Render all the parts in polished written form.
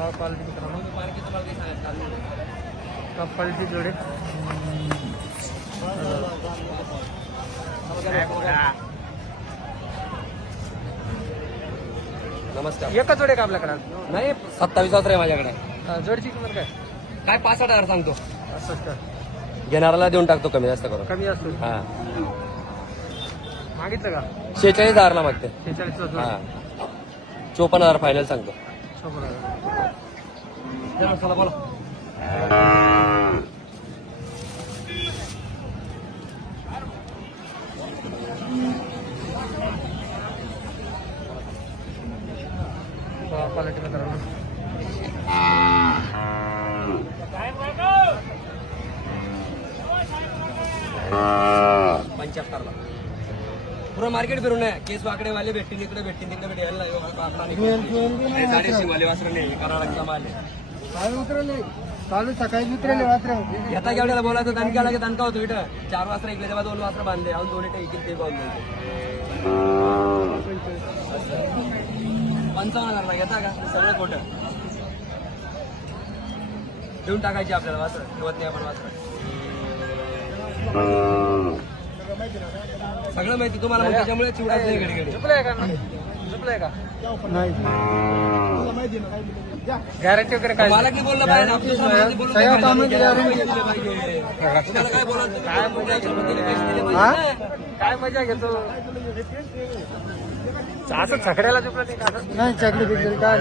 Quality मित्रांनो top quality जोडे नमस्कार. एकच जोडे का आपल्याकडे नाही 27,000 आहे माझ्याकडे. जोडीची किंमत काय काय 65,000 सांगतो. असंच का घेणाऱ्याला देऊन टाकतो कमी जास्त करून. कमी असतो हा मागितलं का 46,000 ला मागते. 46 हा 54,000 फायनल सांगतो. चला बोला. क्वालिटी मित्रांनो ला पुरा मार्केट फिरून आहे. केस वाकडे वाले भेटतील इकडे भेटतील तिकडे भेटेल. वाले वासर नाही कर्नाटकचा माल आहे. चालू सकाळी उतरले वासर येता केवढ्याला बोलायचं दणका लागे दणका होतो इथं. 4 वासर इकडे तेव्हा 2 वासर बांधले अजून 2 इकडे ते बांधले. 55,000 ला घेता का सगळं खोटं देऊन टाकायची आपल्याला वासर ठेवत नाही आपण वासर. सगळं माहिती तुम्हाला मग त्याच्यामुळे चिवडायचं नाही घडी घडी. झुपलंय का नाही गॅरंटी वगैरे काय मला की बोललं पाहिजे आपलं समाजात बोललं सगळ्या पाहिजे. कामाची guarantee. दिलं पाहिजे. तुम्हाला काय बोलायचं काय बोलायचं पैसे दिले हा? पाहिजे ना. काय मजा घेतो असं छकड्याला झुकलं ते का नाही छकडी बिकडी काय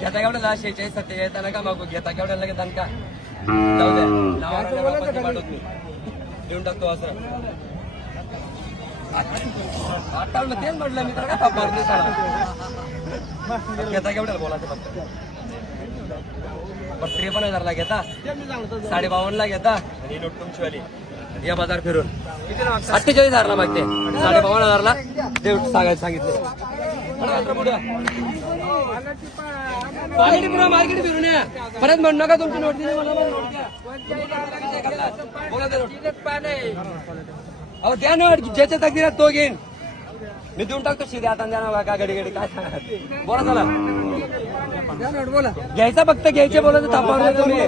घेता केवढ्याला 46 47 येताना का मागू घेता केवढ्याला लगेच दणका जाऊ द्या. नावाला वापस पाठवत मी देऊन टाकतो असं. आता तेच म्हटलं मी तर काय पापड घेता केवढ्याला बोलायचं फक्त. 53,000 ला घेता 52,500 ला घेता आणि नोट तुमची वाली या बाजार फिरून 48,000 ला मागते. 52,500 ला देव सांगितलं. मार्केट फिरून या परत म्हणू नका तुमची नोट दिली मला बोला ते नोट. अहो द्या नोट ज्याच्या तकदीरात तो घेईन मी देऊन टाकतो शिरी आता द्या ना का घडी घडी काय सांगा बोला चला बोला घ्यायचा फक्त घ्यायचे बोलायचं तापावर तुम्ही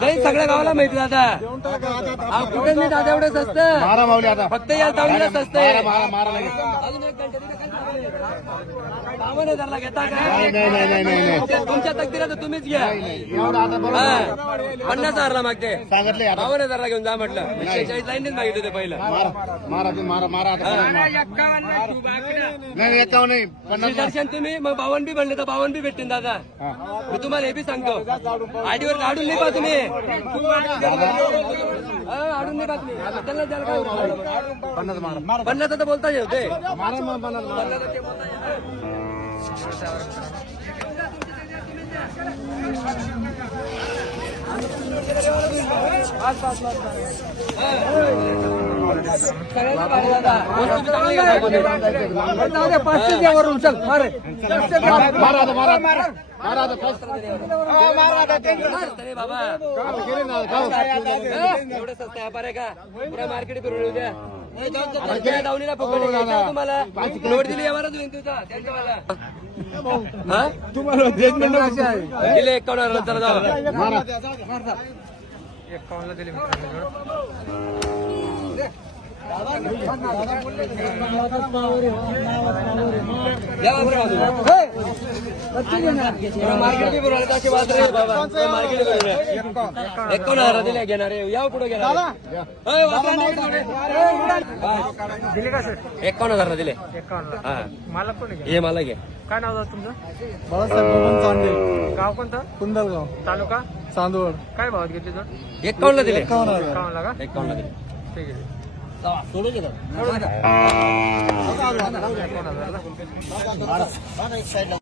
नाही सगळ्या गावाला माहिती दादा. कुठे मी दादा एवढं स्वस्त फक्त या तावडीला स्वस्त आहे. अजून 1 घंटे 52,000 घेता काय तुमच्या तकदीरात तुम्हीच घ्या. 50,000 ला मागते 52,000 ला घेऊन जा म्हटलं. 46 लाईनच मागितले होते पहिलं. दर्शन तुम्ही मग 52 बी म्हणले तर 52 बी भेटतील दादा. मी तुम्हाला हे बी सांगतो आडीवर काढून नाही पा तुम्ही आडून नाही पा तुम्ही त्यांना द्याल काय 50 तर बोलता येते. वरून चल मारे बाबा एवढं स्वस्त व्यापार आहे का पुरा मार्केट फिरून येऊ द्या. दावणीला फुकट तुम्हाला नोट दिली यावरच होईल तुझा त्यांच्यावाला तुम्हाला दिले 51,000 चला जाऊ 51 दिले मार्केट बी बोलायचं अशी बात रे बाबा. मार्केट 51,000 दिले घेणारे या पुढे घेणार दिले का सर 51,000 दिले. 51 हा मला कोण आहे हे मला घे. काय नाव आहे तुमचं बाळासाहेब चांदे गाव कोणतं कुंदलगाव तालुका चांदवड काय भावात घेतली तर 51 दिले. 51 ला का 51 दिले. ठीक आहे सोडून घेतो. 51,000 ला